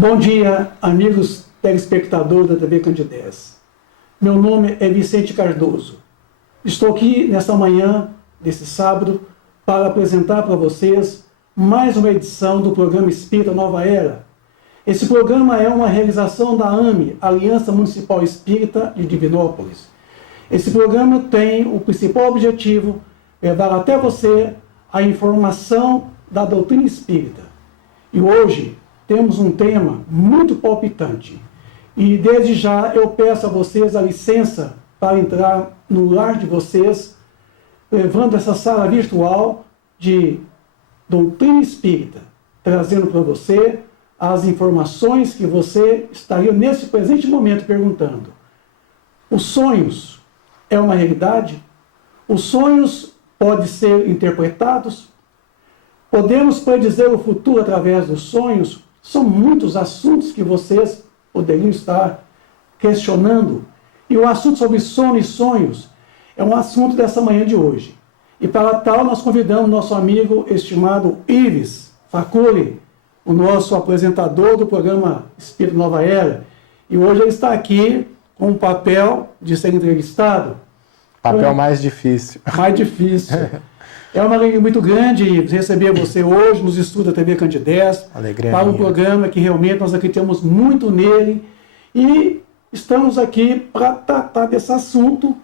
Bom dia, amigos telespectadores da TV Candidez. Meu nome é Vicente Cardoso. Estou aqui nesta manhã, desse sábado, para apresentar para vocês mais uma edição do programa Espírita Nova Era. Esse programa é uma realização da AME, Aliança Municipal Espírita de Divinópolis. Esse programa tem o principal objetivo de levar até você a informação da doutrina espírita. E hoje temos um tema muito palpitante. E desde já eu peço a vocês a licença para entrar no lar de vocês, levando essa sala virtual de doutrina espírita, trazendo para você as informações que você estaria nesse presente momento perguntando. Os sonhos é uma realidade? Os sonhos podem ser interpretados? Podemos predizer o futuro através dos sonhos? São muitos assuntos que vocês poderiam estar questionando. E o assunto sobre sono e sonhos é um assunto dessa manhã de hoje. E para tal, nós convidamos nosso amigo estimado Ives Facuri, o nosso apresentador do programa Espírito Nova Era. E hoje ele está aqui com o papel de ser entrevistado. Papel mais difícil. Mais difícil. É uma alegria muito grande receber você hoje nos estúdios da TV Candidez para um programa que realmente nós acreditamos muito nele e estamos aqui para tratar desse assunto.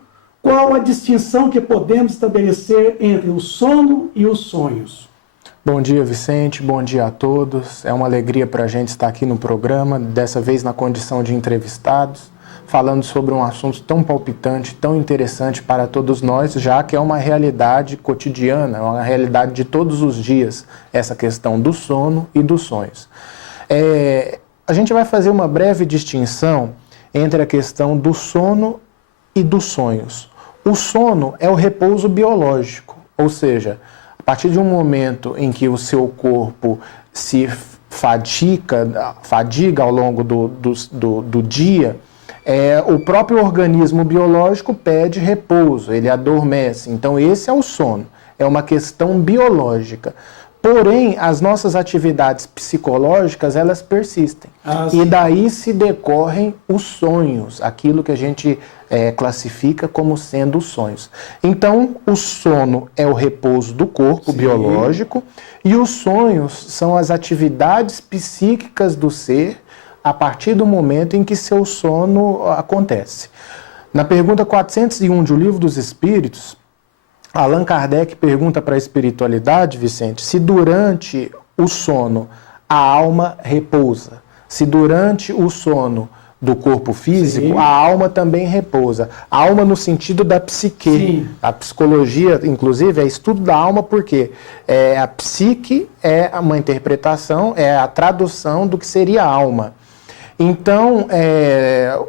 Qual a distinção que podemos estabelecer entre o sono e os sonhos? Bom dia, Vicente. Bom dia a todos. É uma alegria para a gente estar aqui no programa, dessa vez na condição de entrevistados, falando sobre um assunto tão palpitante, tão interessante para todos nós, já que é uma realidade cotidiana, é uma realidade de todos os dias, essa questão do sono e dos sonhos. A gente vai fazer uma breve distinção entre a questão do sono e dos sonhos. O sono é o repouso biológico, ou seja, a partir de um momento em que o seu corpo se fadiga ao longo do dia, o próprio organismo biológico pede repouso, ele adormece. Então esse é o sono, é uma questão biológica. Porém, as nossas atividades psicológicas, elas persistem. E daí se decorrem os sonhos, aquilo que a gente classifica como sendo os sonhos. Então, o sono é o repouso do corpo biológico e os sonhos são as atividades psíquicas do ser a partir do momento em que seu sono acontece. Na pergunta 401 de O Livro dos Espíritos, Allan Kardec pergunta para a espiritualidade, Vicente, se durante o sono a alma repousa, se durante o sono do corpo físico, a alma também repousa. A alma no sentido da psique. Sim. A psicologia, inclusive, é estudo da alma porque a psique é uma interpretação, é a tradução do que seria a alma. Então,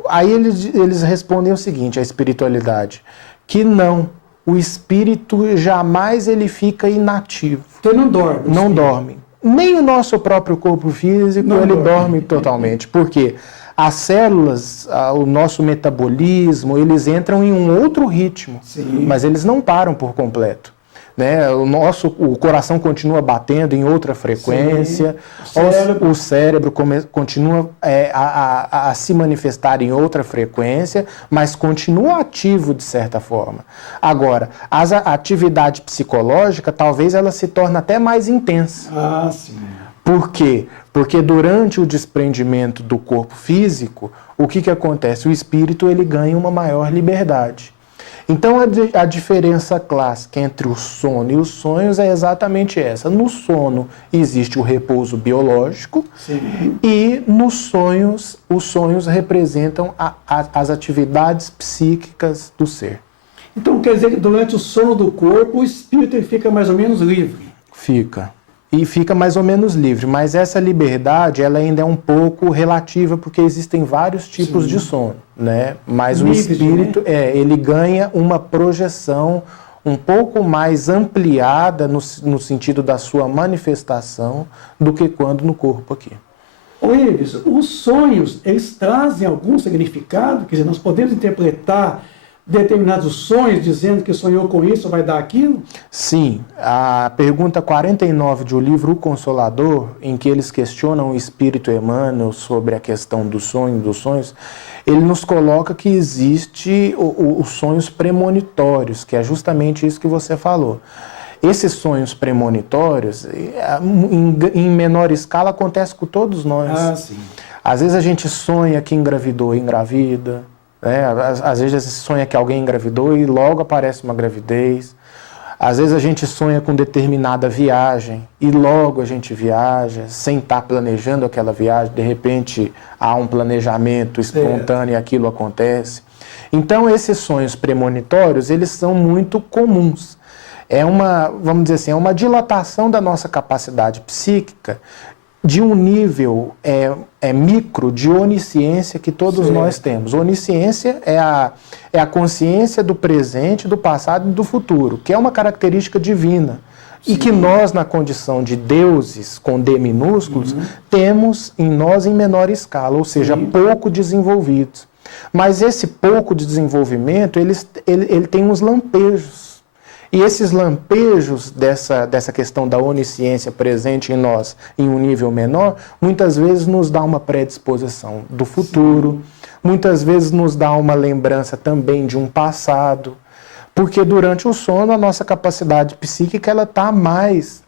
aí eles respondem o seguinte, a espiritualidade, que não, o espírito jamais ele fica inativo. Porque não dorme. Não dorme. Nem o nosso próprio corpo físico, ele dorme totalmente. Por quê? As células, o nosso metabolismo, eles entram em um outro ritmo, mas eles não param por completo. Né? O coração continua batendo em outra frequência, o cérebro continua a se manifestar em outra frequência, mas continua ativo de certa forma. Agora, a atividade psicológica, talvez ela se torne até mais intensa. Por quê? Porque durante o desprendimento do corpo físico, o que acontece? O espírito ele ganha uma maior liberdade. Então, a diferença clássica entre o sono e os sonhos é exatamente essa. No sono existe o repouso biológico e nos sonhos, os sonhos representam as atividades psíquicas do ser. Então, quer dizer que durante o sono do corpo, o espírito ele fica mais ou menos livre? Fica. E fica mais ou menos livre, mas essa liberdade ela ainda é um pouco relativa, porque existem vários tipos de sono, né? Mas o espírito, ele ganha uma projeção um pouco mais ampliada no sentido da sua manifestação do que quando no corpo aqui. Ô Ives, os sonhos, eles trazem algum significado? Quer dizer, nós podemos interpretar determinados sonhos, dizendo que sonhou com isso, vai dar aquilo? Sim. A pergunta 49 do livro O Consolador, em que eles questionam o Espírito Emmanuel sobre a questão do sonho, dos sonhos, ele nos coloca que existe os sonhos premonitórios, que é justamente isso que você falou. Esses sonhos premonitórios, em menor escala, acontece com todos nós. Ah, sim. Às vezes a gente sonha que engravidou e engravida, né? Às vezes sonha que alguém engravidou e logo aparece uma gravidez. Às vezes a gente sonha com determinada viagem e logo a gente viaja, sem estar planejando aquela viagem, de repente há um planejamento espontâneo e aquilo acontece. Então esses sonhos premonitórios, eles são muito comuns. É uma, vamos dizer assim, é uma dilatação da nossa capacidade psíquica de um nível micro de onisciência que todos nós temos. Onisciência é a consciência do presente, do passado e do futuro, que é uma característica divina. E que nós, na condição de deuses com D minúsculos, temos em nós em menor escala, ou seja, pouco desenvolvidos. Mas esse pouco de desenvolvimento, ele tem uns lampejos. E esses lampejos dessa questão da onisciência presente em nós em um nível menor, muitas vezes nos dá uma predisposição do futuro, muitas vezes nos dá uma lembrança também de um passado, porque durante o sono a nossa capacidade psíquica está mais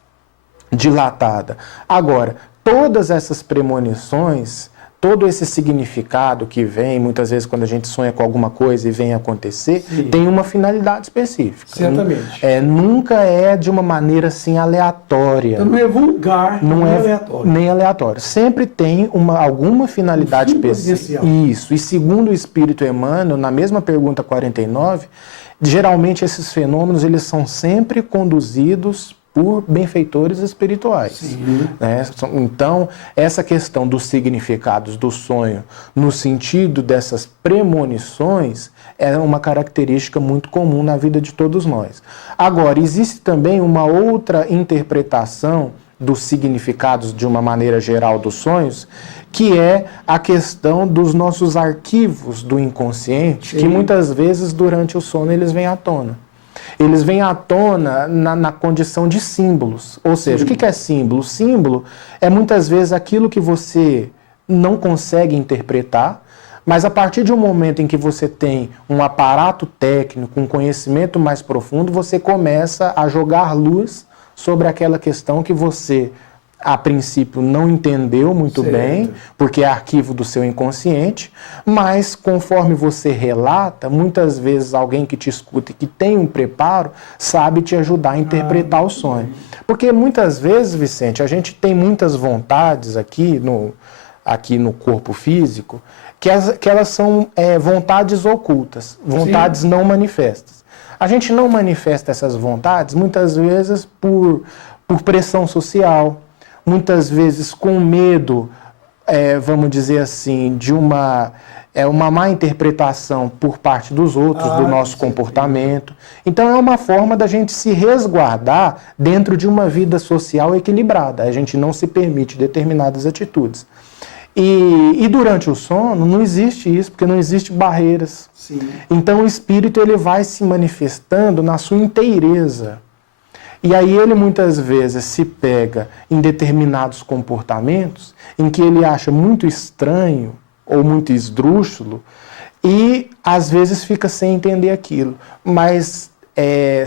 dilatada. Agora, todas essas premonições, todo esse significado que vem, muitas vezes quando a gente sonha com alguma coisa e vem acontecer, tem uma finalidade específica. Certamente. Nunca é de uma maneira assim aleatória. Então não é vulgar, não é aleatório. Nem aleatório. Sempre tem alguma finalidade específica. Isso. E segundo o Espírito Emmanuel, na mesma pergunta 49, geralmente esses fenômenos eles são sempre conduzidos por benfeitores espirituais. Né? Então, essa questão dos significados do sonho, no sentido dessas premonições, é uma característica muito comum na vida de todos nós. Agora, existe também uma outra interpretação dos significados de uma maneira geral dos sonhos, que é a questão dos nossos arquivos do inconsciente, que muitas vezes durante o sono eles vêm à tona. Eles vêm à tona na condição de símbolos. Ou seja, o que é símbolo? Símbolo é muitas vezes aquilo que você não consegue interpretar, mas a partir de um momento em que você tem um aparato técnico, um conhecimento mais profundo, você começa a jogar luz sobre aquela questão que você, a princípio, não entendeu muito bem, porque é arquivo do seu inconsciente, mas conforme você relata, muitas vezes alguém que te escuta e que tem um preparo, sabe te ajudar a interpretar o sonho. Porque muitas vezes, Vicente, a gente tem muitas vontades aqui no corpo físico, que elas são vontades ocultas, vontades não manifestas. A gente não manifesta essas vontades, muitas vezes, por pressão social, muitas vezes com medo, vamos dizer assim, de uma má interpretação por parte dos outros do nosso comportamento. Então é uma forma da gente se resguardar dentro de uma vida social equilibrada. A gente não se permite determinadas atitudes. E durante o sono não existe isso, porque não existe barreiras. Então o espírito ele vai se manifestando na sua inteireza. E aí ele muitas vezes se pega em determinados comportamentos em que ele acha muito estranho ou muito esdrúxulo e às vezes fica sem entender aquilo. Mas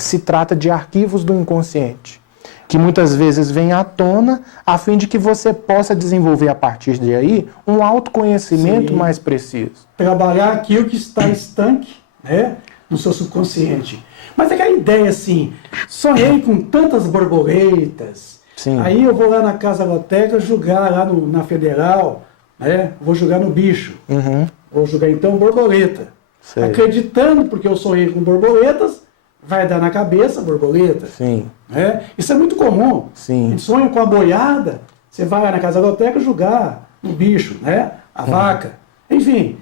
se trata de arquivos do inconsciente, que muitas vezes vêm à tona a fim de que você possa desenvolver a partir de aí um autoconhecimento mais preciso. Trabalhar aquilo que está estanque, né, no seu subconsciente. Mas aquela ideia assim, sonhei com tantas borboletas, aí eu vou lá na Casa Loteca jogar lá na Federal, né, vou jogar no bicho, vou jogar então borboleta. Acreditando, porque eu sonhei com borboletas, vai dar na cabeça borboleta. Né? Isso é muito comum. A gente sonha com a boiada, você vai lá na Casa Loteca jogar no bicho, né, a vaca. Enfim,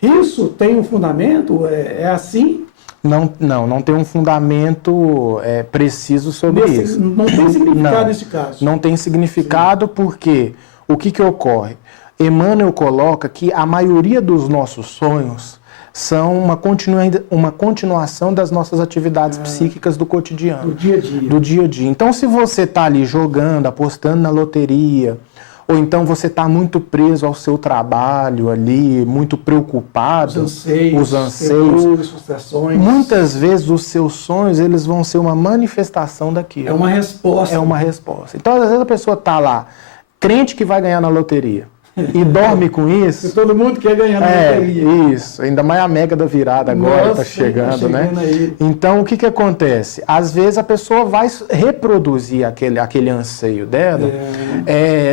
isso tem um fundamento, é assim? Não tem um fundamento preciso sobre isso. Não tem significado nesse caso. Não tem significado porque o que ocorre? Emmanuel coloca que a maioria dos nossos sonhos são uma continuação das nossas atividades psíquicas do cotidiano. Do dia a dia. Então, se você está ali jogando, apostando na loteria, ou então você está muito preso ao seu trabalho ali, muito preocupado, os anseios, frustrações. Muitas vezes os seus sonhos eles vão ser uma manifestação daquilo. É uma resposta. É uma resposta. Então, às vezes a pessoa está lá, crente que vai ganhar na loteria, e dorme com isso. E todo mundo quer ganhar na loteria. Isso, ainda mais a mega da virada agora está chegando, né? Aí. Então, o que acontece? Às vezes a pessoa vai reproduzir aquele anseio dela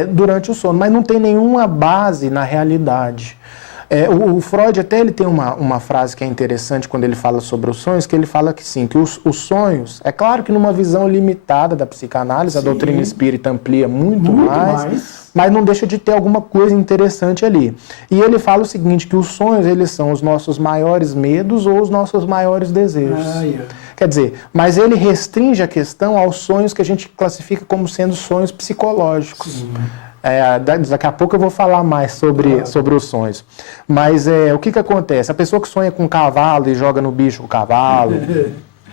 durante o sono, mas não tem nenhuma base na realidade. O Freud até ele tem uma frase que é interessante quando ele fala sobre os sonhos, que ele fala que sim, que os sonhos, é claro que numa visão limitada da psicanálise, a doutrina espírita amplia muito mais, mas não deixa de ter alguma coisa interessante ali. E ele fala o seguinte, que os sonhos eles são os nossos maiores medos ou os nossos maiores desejos. Quer dizer, mas ele restringe a questão aos sonhos que a gente classifica como sendo sonhos psicológicos. Sim. Daqui a pouco eu vou falar mais sobre os sonhos. Mas o que acontece? A pessoa que sonha com um cavalo e joga no bicho o cavalo,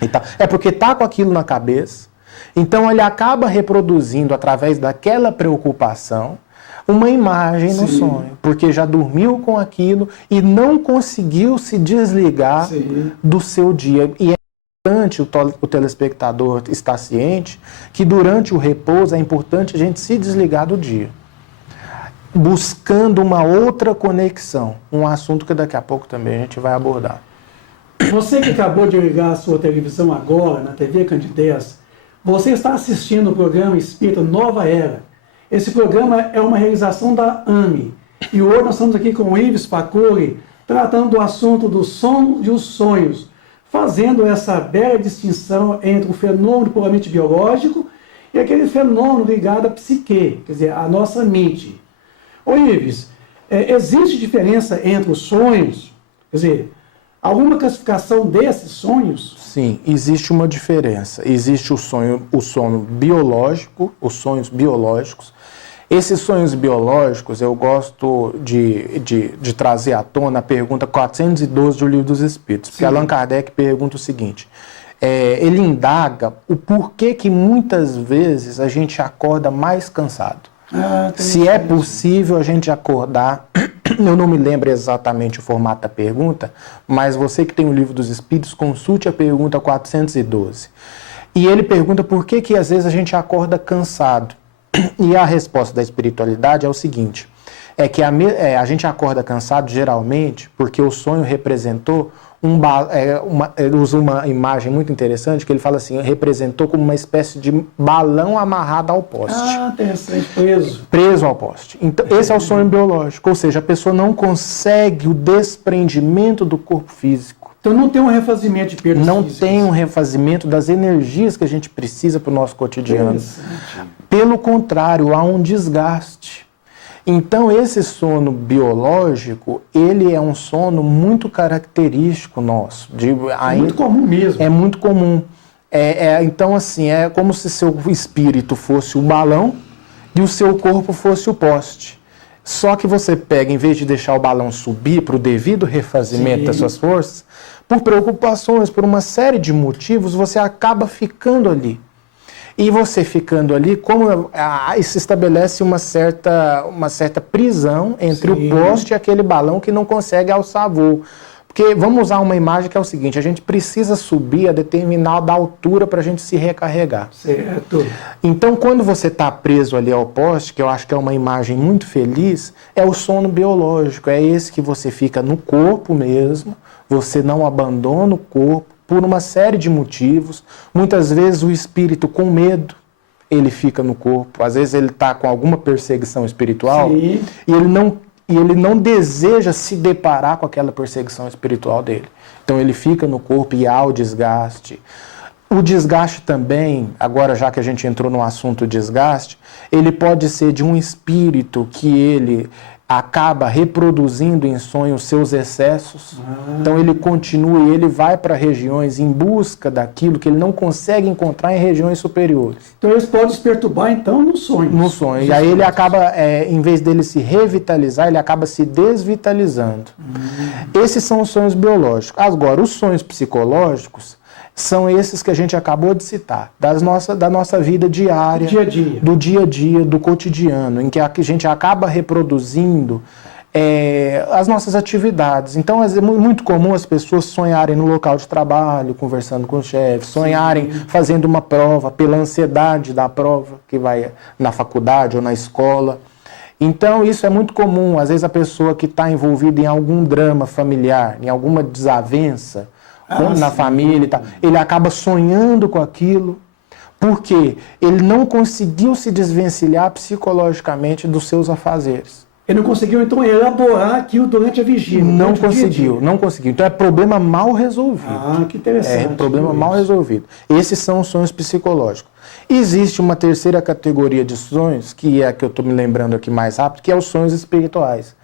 e tal, é porque está com aquilo na cabeça. Então ele acaba reproduzindo, através daquela preocupação, uma imagem no sonho. Porque já dormiu com aquilo e não conseguiu se desligar do seu dia. E importante o telespectador estar ciente que durante o repouso é importante a gente se desligar do dia, buscando uma outra conexão, um assunto que daqui a pouco também a gente vai abordar. Você que acabou de ligar a sua televisão agora, na TV Candidez, você está assistindo o programa Espírita Nova Era. Esse programa é uma realização da AME. E hoje nós estamos aqui com o Ives Facuri, tratando do assunto do sono e os sonhos, fazendo essa bela distinção entre o fenômeno puramente biológico e aquele fenômeno ligado à psique, quer dizer, à nossa mente. Ô Ives, existe diferença entre os sonhos? Quer dizer, alguma classificação desses sonhos? Sim, existe uma diferença. Existe o sono biológico, os sonhos biológicos. Esses sonhos biológicos, eu gosto de trazer à tona a pergunta 412 do Livro dos Espíritos. Porque Allan Kardec pergunta o seguinte, ele indaga o porquê que muitas vezes a gente acorda mais cansado. Se é possível a gente acordar, eu não me lembro exatamente o formato da pergunta, mas você que tem o Livro dos Espíritos, consulte a pergunta 412. E ele pergunta por que às vezes a gente acorda cansado. E a resposta da espiritualidade é o seguinte, é que a gente acorda cansado geralmente porque o sonho representou ele usa uma imagem muito interessante que ele fala assim, representou como uma espécie de balão amarrado ao poste. Interessante, preso ao poste. Então, esse é o sonho biológico, ou seja, a pessoa não consegue o desprendimento do corpo físico. Então não tem um refazimento de perdas Não físicas. tem um refazimento das energias que a gente precisa para o nosso cotidiano. Pelo contrário, há um desgaste. Então, esse sono biológico, ele é um sono muito característico nosso. Muito comum mesmo. É muito comum. Então, assim, é como se seu espírito fosse o balão e o seu corpo fosse o poste. Só que você pega, em vez de deixar o balão subir para o devido refazimento das suas forças, por preocupações, por uma série de motivos, você acaba ficando ali. E você ficando ali, se estabelece uma certa prisão entre o poste e aquele balão que não consegue alçar voo. Porque vamos usar uma imagem que é o seguinte, a gente precisa subir a determinada altura para a gente se recarregar. Certo. Então, quando você está preso ali ao poste, que eu acho que é uma imagem muito feliz, é o sono biológico, é esse que você fica no corpo mesmo, você não abandona o corpo, por uma série de motivos. Muitas vezes o espírito com medo, ele fica no corpo. Às vezes ele está com alguma perseguição espiritual e ele não deseja se deparar com aquela perseguição espiritual dele. Então ele fica no corpo e há o desgaste. O desgaste também, agora já que a gente entrou no assunto desgaste, ele pode ser de um espírito que ele acaba reproduzindo em sonho seus excessos. Então ele continua e ele vai para regiões em busca daquilo que ele não consegue encontrar em regiões superiores. Então eles podem se perturbar então no sonho. No sonho. E aí ele acaba, em vez dele se revitalizar, ele acaba se desvitalizando. Esses são os sonhos biológicos. Agora, os sonhos psicológicos são esses que a gente acabou de citar, da nossa vida diária, do dia a dia, do cotidiano, em que a gente acaba reproduzindo as nossas atividades. Então, é muito comum as pessoas sonharem no local de trabalho, conversando com o chefe, sonharem fazendo uma prova, pela ansiedade da prova, que vai na faculdade ou na escola. Então, isso é muito comum. Às vezes, a pessoa que está envolvida em algum drama familiar, em alguma desavença, na família e tal, ele acaba sonhando com aquilo, porque ele não conseguiu se desvencilhar psicologicamente dos seus afazeres. Ele não conseguiu, então, elaborar aquilo durante a vigília. Não conseguiu. Então é problema mal resolvido. Que interessante. É problema mal resolvido. Esses são os sonhos psicológicos. Existe uma terceira categoria de sonhos, que é a que eu estou me lembrando aqui mais rápido, que é os sonhos espirituais.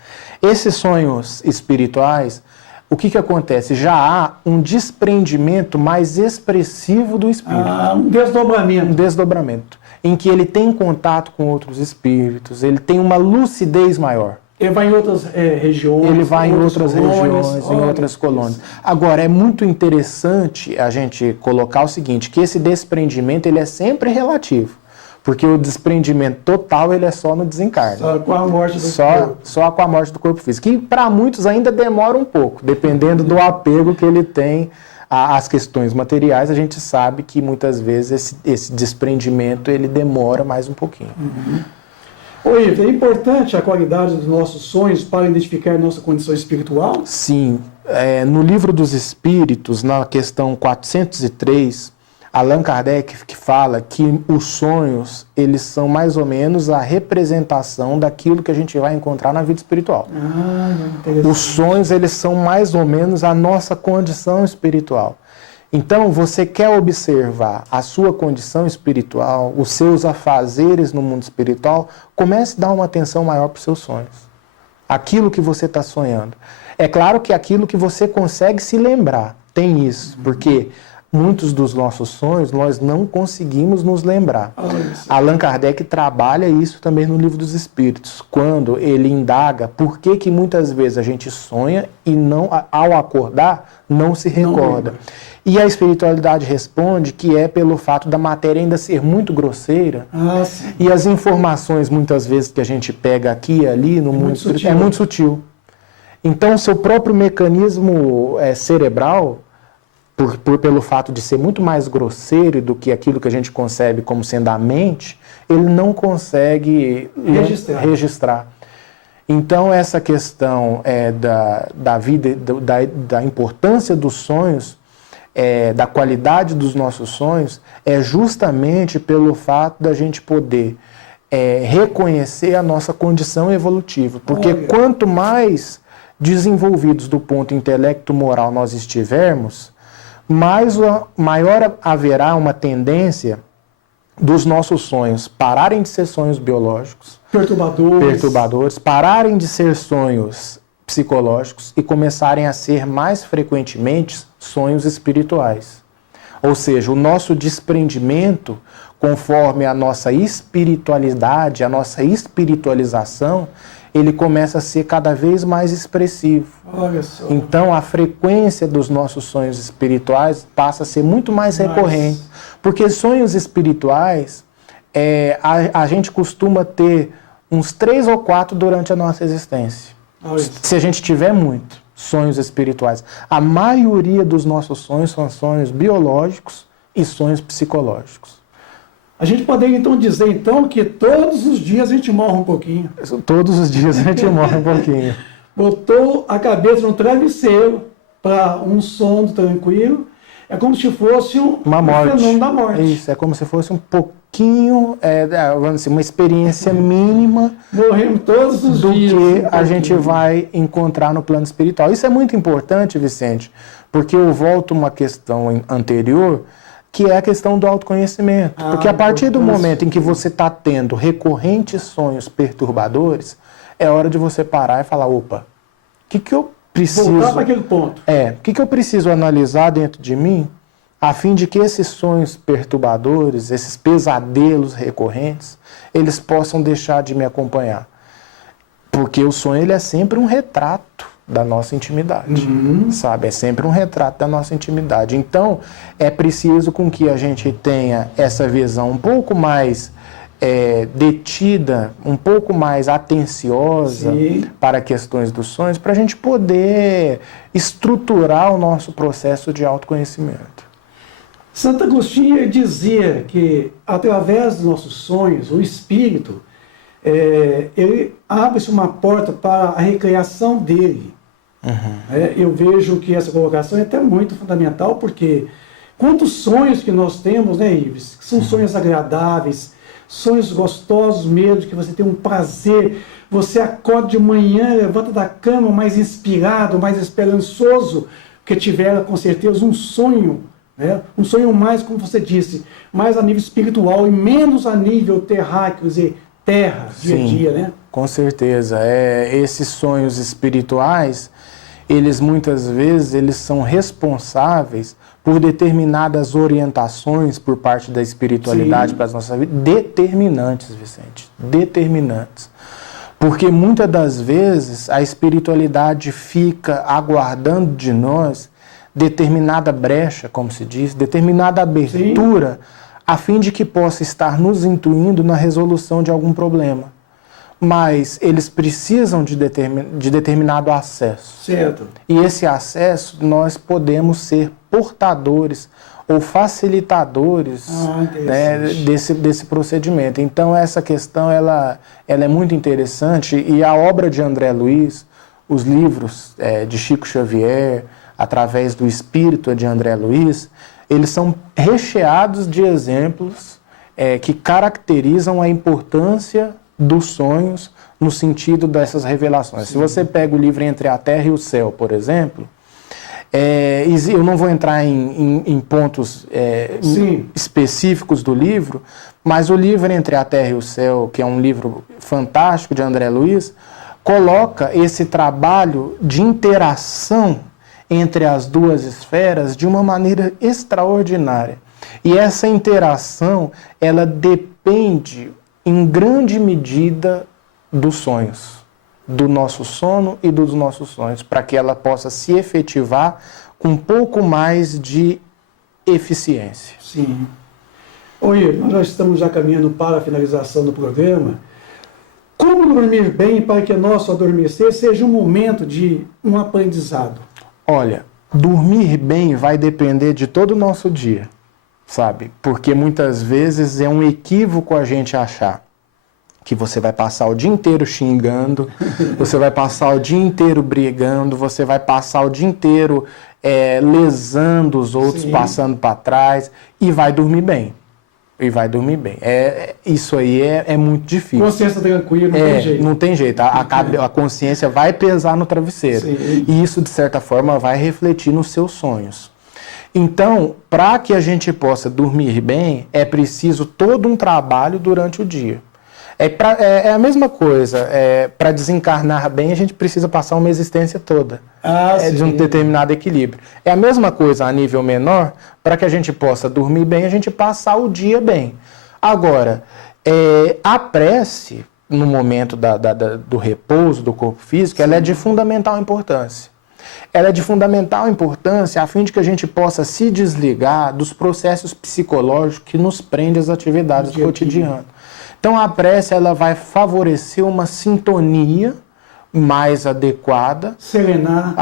Esses sonhos espirituais, o que acontece? Já há um desprendimento mais expressivo do espírito. Um desdobramento. Um desdobramento. Em que ele tem contato com outros espíritos, ele tem uma lucidez maior. Ele vai em outras regiões. Ele vai em outras regiões, em outras colônias. Agora, é muito interessante a gente colocar o seguinte, que esse desprendimento ele é sempre relativo. Porque o desprendimento total ele é só no desencarne. Só com a morte do corpo. Só com a morte do corpo físico. Que para muitos ainda demora um pouco, dependendo do apego que ele tem às questões materiais. A gente sabe que muitas vezes esse desprendimento ele demora mais um pouquinho. Oi, é importante a qualidade dos nossos sonhos para identificar nossa condição espiritual? Sim. No Livro dos Espíritos, na questão 403, Allan Kardec que fala que os sonhos, eles são mais ou menos a representação daquilo que a gente vai encontrar na vida espiritual. Os sonhos, eles são mais ou menos a nossa condição espiritual. Então, você quer observar a sua condição espiritual, os seus afazeres no mundo espiritual, comece a dar uma atenção maior para os seus sonhos. Aquilo que você está sonhando. É claro que aquilo que você consegue se lembrar, tem isso, porque muitos dos nossos sonhos nós não conseguimos nos lembrar. Allan Kardec trabalha isso também no Livro dos Espíritos, quando ele indaga por que muitas vezes a gente sonha e não, ao acordar não se recorda. E a espiritualidade responde que é pelo fato da matéria ainda ser muito grosseira e as informações muitas vezes que a gente pega aqui e ali no mundo espiritual é muito sutil. Então, o seu próprio mecanismo cerebral, pelo fato de ser muito mais grosseiro do que aquilo que a gente concebe como sendo a mente, ele não consegue registrar. Então, essa questão da vida, da importância dos sonhos, da qualidade dos nossos sonhos, é justamente pelo fato da gente poder reconhecer a nossa condição evolutiva. Porque quanto mais desenvolvidos do ponto intelecto-moral nós estivermos, maior haverá uma tendência dos nossos sonhos pararem de ser sonhos biológicos, perturbadores, pararem de ser sonhos psicológicos e começarem a ser mais frequentemente sonhos espirituais. Ou seja, o nosso desprendimento, conforme a nossa espiritualidade, a nossa espiritualização, ele começa a ser cada vez mais expressivo. Olha só. Então, a frequência dos nossos sonhos espirituais passa a ser muito mais recorrente. Porque sonhos espirituais, a gente costuma ter uns 3 ou 4 durante a nossa existência. Se a gente tiver muito sonhos espirituais. A maioria dos nossos sonhos são sonhos biológicos e sonhos psicológicos. A gente poderia então dizer então que todos os dias a gente morre um pouquinho. Todos os dias a gente morre um pouquinho. Botou a cabeça no travesseiro para um sono tranquilo, é como se fosse uma morte. Fenômeno da morte. Isso, é como se fosse um pouquinho, vamos dizer, uma experiência mínima Morremos todos os dias, do que a gente vai encontrar no plano espiritual. Isso é muito importante, Vicente, porque eu volto a uma questão anterior, que é a questão do autoconhecimento. Porque a partir do momento em que você está tendo recorrentes sonhos perturbadores, é hora de você parar e falar, opa, o que eu preciso... Voltar para aquele ponto. O que eu preciso analisar dentro de mim a fim de que esses sonhos perturbadores, esses pesadelos recorrentes, eles possam deixar de me acompanhar. Porque o sonho ele é sempre um retrato da nossa intimidade, sabe? É sempre um retrato da nossa intimidade. Então, é preciso com que a gente tenha essa visão um pouco mais detida, um pouco mais atenciosa para questões dos sonhos, para a gente poder estruturar o nosso processo de autoconhecimento. Santo Agostinho dizia que, através dos nossos sonhos, o espírito, ele abre-se uma porta para a recriação dele. Eu vejo que essa colocação é até muito fundamental, porque quantos sonhos que nós temos, né, Ives? Que são sonhos agradáveis, sonhos gostosos mesmo, que você tem um prazer, você acorda de manhã, levanta da cama mais inspirado, mais esperançoso, porque tiver com certeza um sonho, um sonho mais, como você disse, mais a nível espiritual e menos a nível terráqueo, quer dizer, terra, dia a dia, né? Com certeza. Esses sonhos espirituais, eles muitas vezes eles são responsáveis por determinadas orientações por parte da espiritualidade para as nossas vidas, determinantes, Vicente, determinantes. Porque muitas das vezes a espiritualidade fica aguardando de nós determinada brecha, como se diz, determinada abertura, a fim de que possa estar nos intuindo na resolução de algum problema. Mas eles precisam de determinado acesso. Certo. E esse acesso nós podemos ser portadores ou facilitadores desse procedimento. Então essa questão ela é muito interessante, e a obra de André Luiz, os livros de Chico Xavier, através do espírito de André Luiz, eles são recheados de exemplos que caracterizam a importância dos sonhos no sentido dessas revelações. Se você pega o livro Entre a Terra e o Céu, por exemplo, eu não vou entrar em pontos específicos do livro, mas o livro Entre a Terra e o Céu, que é um livro fantástico de André Luiz, coloca esse trabalho de interação entre as duas esferas de uma maneira extraordinária. E essa interação, ela depende em grande medida dos sonhos, do nosso sono e dos nossos sonhos, para que ela possa se efetivar com um pouco mais de eficiência. Sim. Oi, nós já estamos já caminhando para a finalização do programa. Como dormir bem para que nosso adormecer seja um momento de um aprendizado? Olha, dormir bem vai depender de todo o nosso dia, sabe? Porque muitas vezes é um equívoco a gente achar que você vai passar o dia inteiro xingando, você vai passar o dia inteiro brigando, você vai passar o dia inteiro lesando os outros, passando para trás, e vai dormir bem. E vai dormir bem. Isso aí é muito difícil. Consciência tranquila, não tem jeito. Não tem jeito. A consciência vai pesar no travesseiro. Sim. E isso, de certa forma, vai refletir nos seus sonhos. Então, para que a gente possa dormir bem, é preciso todo um trabalho durante o dia. É a mesma coisa. Para desencarnar bem, a gente precisa passar uma existência toda. De um determinado equilíbrio. É a mesma coisa a nível menor, para que a gente possa dormir bem, a gente passar o dia bem. Agora, a prece, no momento do repouso do corpo físico, ela é de fundamental importância. Ela é de fundamental importância a fim de que a gente possa se desligar dos processos psicológicos que nos prendem às atividades do cotidiano. Então a prece ela vai favorecer uma sintonia mais adequada, serenar,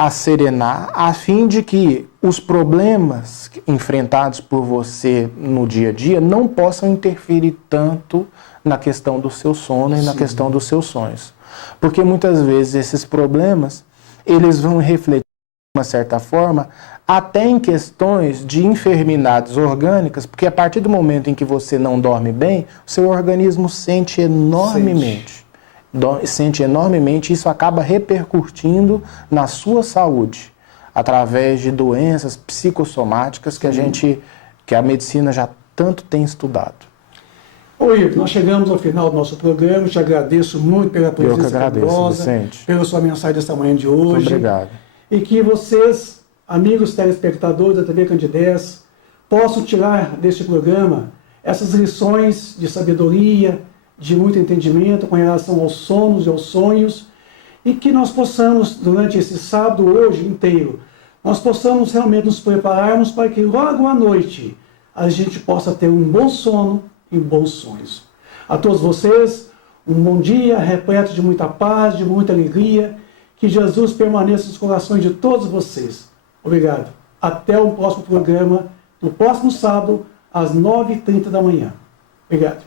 a fim de que os problemas enfrentados por você no dia a dia não possam interferir tanto na questão do seu sono e na questão dos seus sonhos. Porque muitas vezes esses problemas, eles vão refletir de uma certa forma até em questões de enfermidades orgânicas, porque a partir do momento em que você não dorme bem, o seu organismo sente enormemente. Sente enormemente, isso acaba repercutindo na sua saúde, através de doenças psicossomáticas que a medicina já tanto tem estudado. Ô Ivo, nós chegamos ao final do nosso programa, te agradeço muito pela presença Eu que agradeço, carinhosa, Vicente. pela sua mensagem desta manhã de hoje. Muito obrigado. E que vocês, amigos telespectadores da TV Candidez, possam tirar deste programa essas lições de sabedoria, de muito entendimento com relação aos sonos e aos sonhos, e que nós possamos, durante esse sábado, hoje inteiro, nós possamos realmente nos prepararmos para que logo à noite a gente possa ter um bom sono e bons sonhos. A todos vocês, um bom dia repleto de muita paz, de muita alegria, que Jesus permaneça nos corações de todos vocês. Obrigado. Até o próximo programa, no próximo sábado, às 9h30 da manhã. Obrigado.